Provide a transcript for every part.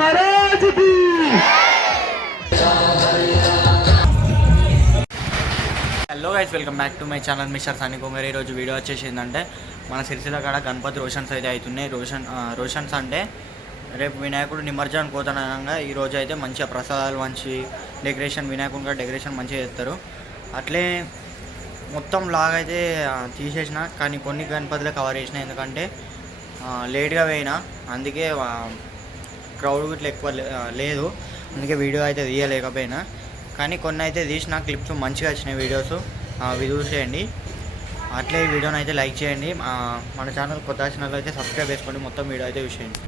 महाराज की। Hello guys, welcome back to my channel mister Sunny Kumar. ఈరోజు video వచ్చేసి ఏంటంటే మన సిరిసిల్ల కాడ గణపతి రోషన్స్ అయితే అవుతున్నాయి. రోషన్స్ అంటే రేపు వినాయకుడు నిమజ్జనానికి పోతానగా ఈరోజు అయితే మంచిగా ప్రసాదాలు మంచి డెకరేషన్, వినాయకుడు కూడా డెకరేషన్ మంచిగా చేస్తారు. అట్లే మొత్తం లాగ్ అయితే తీసేసిన, కానీ కొన్ని గణపతిలో కవర్ చేసిన, ఎందుకంటే లేట్గా పోయినా, అందుకే క్రౌడ్ ఇట్లా ఎక్కువ లేదు, అందుకే వీడియో అయితే తీయలేకపోయినా. కానీ కొన్ని అయితే తీసిన క్లిప్స్ మంచిగా వచ్చినాయి వీడియోస్, అవి చూసేయండి. అట్లే ఈ వీడియోని అయితే లైక్ చేయండి. మన ఛానల్ కొత్త ఛానల్ అయితే సబ్స్క్రైబ్ చేసుకోండి. మొత్తం వీడియో అయితే చూసేయండి.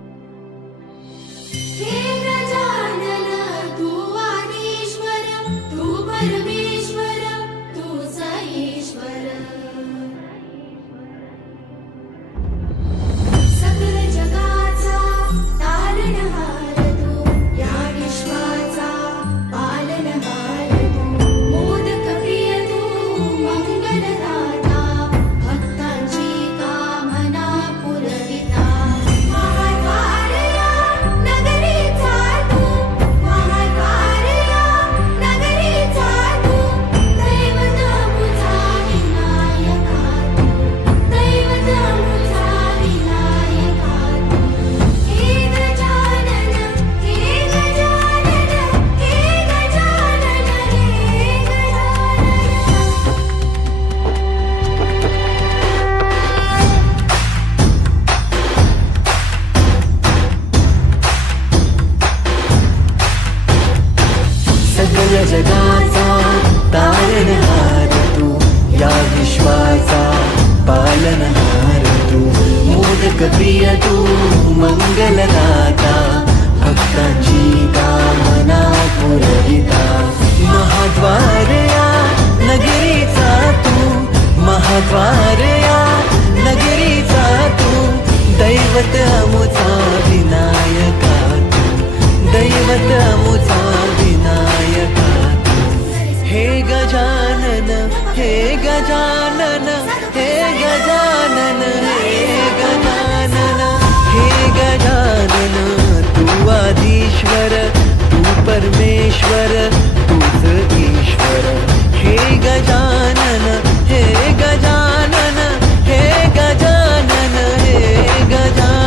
जगाचा तारणहार तू, या विश्वाचा पालनहार तू, मोदक प्रिय तू, मंगलदाता, भक्तांची कामना पुरविता. महाद्वार या नगरीचा तू, महाद्वार या नगरीचा तू, दैवत अमुचा विनायका तू, दैवत अमुचा विनायका तू. हे गजानन, हे गजानन, हे गजानन, हे गजानन, हे गजानन, तू आदिश्वर, तू परमेश्वर, तूच ईश्वर. हे गजानन, हे गजानन, हे गजानन, हे गजानन.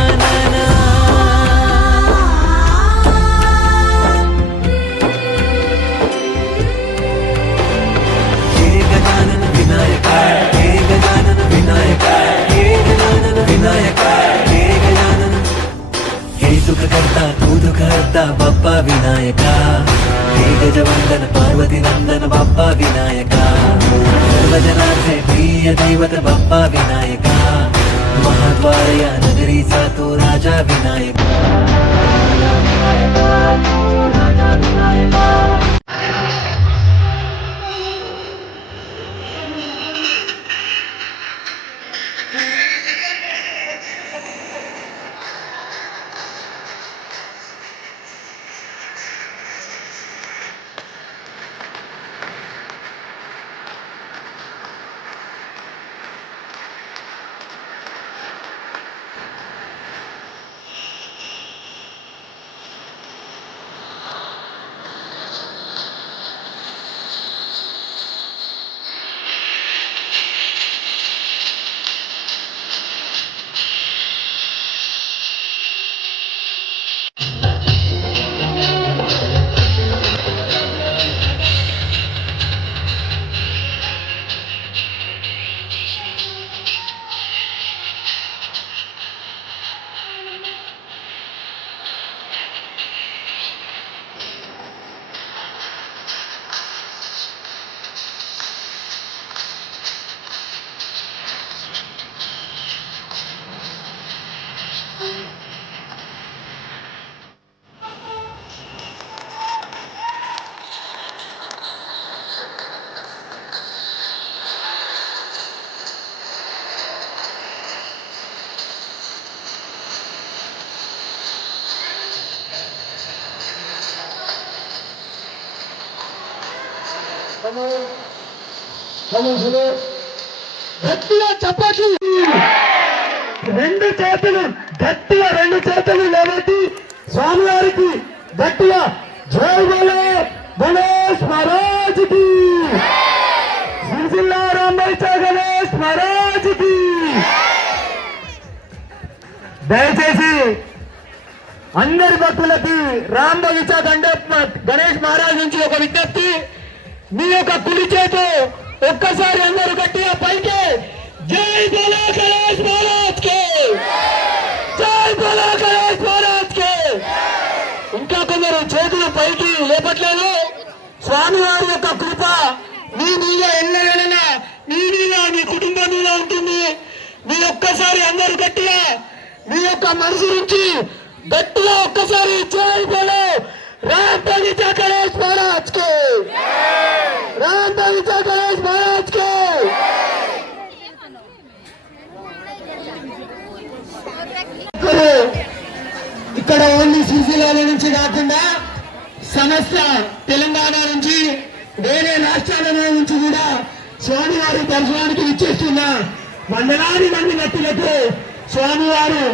सुख करता तू दुख हरता बाप्पा विनायका. हे गजवंदन पार्वती नंदन बाप्पा विनायका. सर्वजनांचे प्रिय दैवत बाप्पा विनायका. महाद्वार या नगरीचा तो राजा विनायका. గట్టిగా చప్పట్లు, రెండు చేతులు గట్టిగా రెండు చేతులు లేవెత్తి స్వామి స్వామివారికి గట్టిగా జై బోలో గణేష్ మహారాజ్కి, సిరిసిల్ల రాంబైచా గణేష్ మహారాజ్కి. దయచేసి అందరి భక్తులకి రామ్ బగీచా గణేష్ మహారాజ్ నుంచి ఒక విజ్ఞప్తి. మీ యొక్క కుడి చేతు ఒక్కసారి అందరూ గట్టిగా పైకి జై బోలో గణేష్ మహారాజ్ కి, జై బోలో గణేష్ మహారాజ్ కి. ఇంకా కొందరు చేతులు పైకి లేపట్లేదు. స్వామివారి యొక్క కృప మీ మీద ఎల్లవేళలా మీ మీద మీ కుటుంబం మీద ఉంటుంది. మీ ఒక్కసారి అందరూ గట్టిగా మీ యొక్క మనసు నుంచి గట్టిగా ఒక్కసారి జై బోలో రామ్ బగీచా గణేష్ మహారాజ్ కి, రామ్ బగీచా గణేష్ మహారాజ్ కి. ఇక్కడ ఓన్లీ సిరిసిల్ల నుంచి కాకుండా సమస్త తెలంగాణ నుంచి వేరే రాష్ట్రాల నుంచి కూడా స్వామివారి దర్శనానికి విచ్చేస్తున్న వందలాది మంది భక్తులకు స్వామివారు